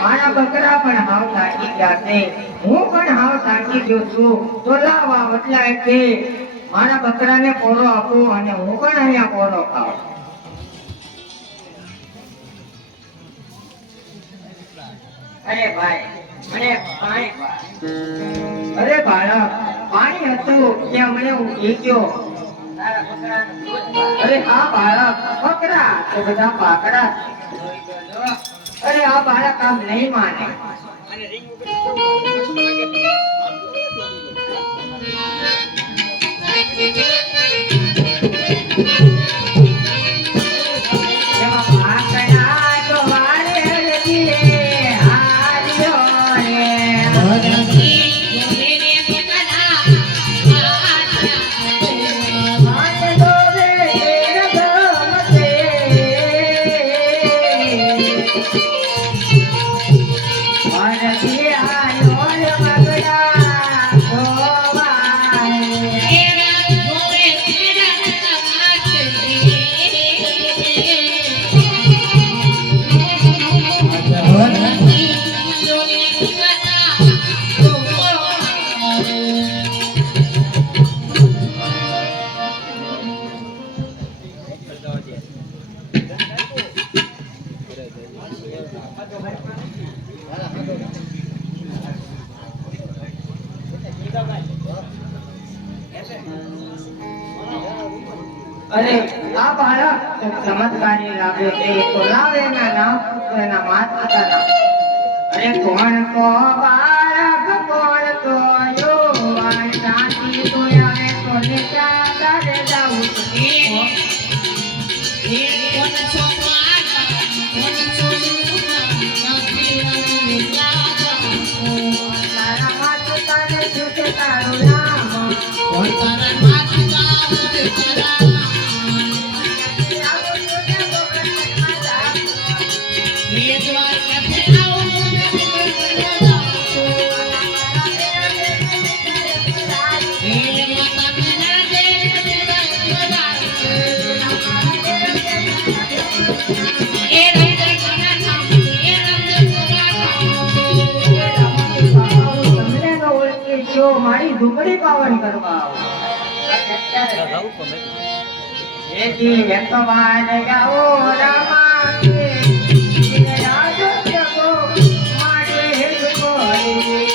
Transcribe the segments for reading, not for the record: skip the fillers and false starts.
મારા બકરા પણ હાવ થાકી ગયા છે, હું પણ હાવ થાકી ગયો છું. તો લાવા બદલાય કે મારા બકરાને પોરો આપો અને હું પણ અહીંયા પોરો ખાઉં. અરે ભાઈ મને પાણી, અરે બાળક પાણી હતું ત્યાં મને ઊંઘી ગયો. અરે હા બાળક, બકરા તો બધા પાકડા. અરે આ બાળક આમ નહીં માને. અરે આ બાળક તો ચમત્કારી લાગે છે તો લાવે એના નામ પૂછો એના માત પિતાના. અરે કોણ તો બાળક કોણ તો યુવાન જાતિ તો આવે તો નીચા તારે જાવું સુધી. તારા માત પિતાને શું છે તારું નામ? મારી ઝૂંપડી પાવન કરવા આવો. એથી વેતવાન ગાઓ રામા કે યાદ જગો મારે હેત કોઈ.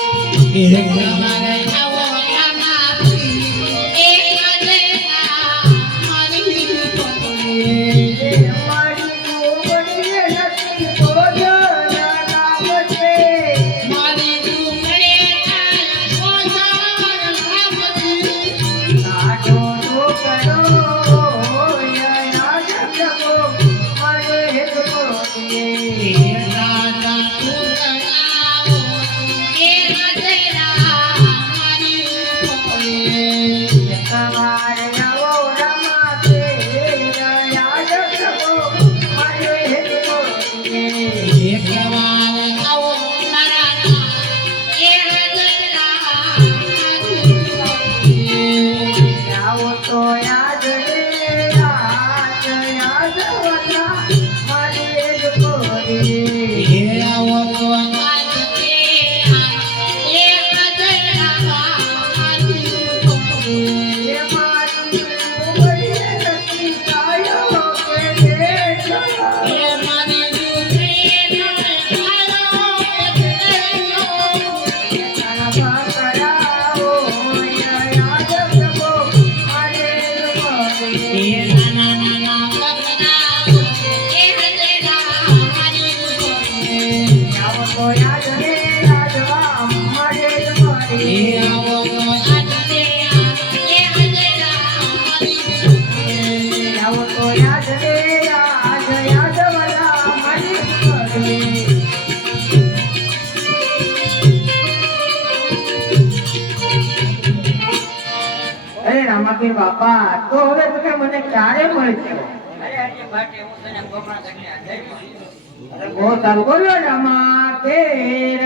અરે રામાપીર બાપા તો હવે તમે મને ક્યારે મળશો? બહુ સારું બોલ્યો રામાપીર.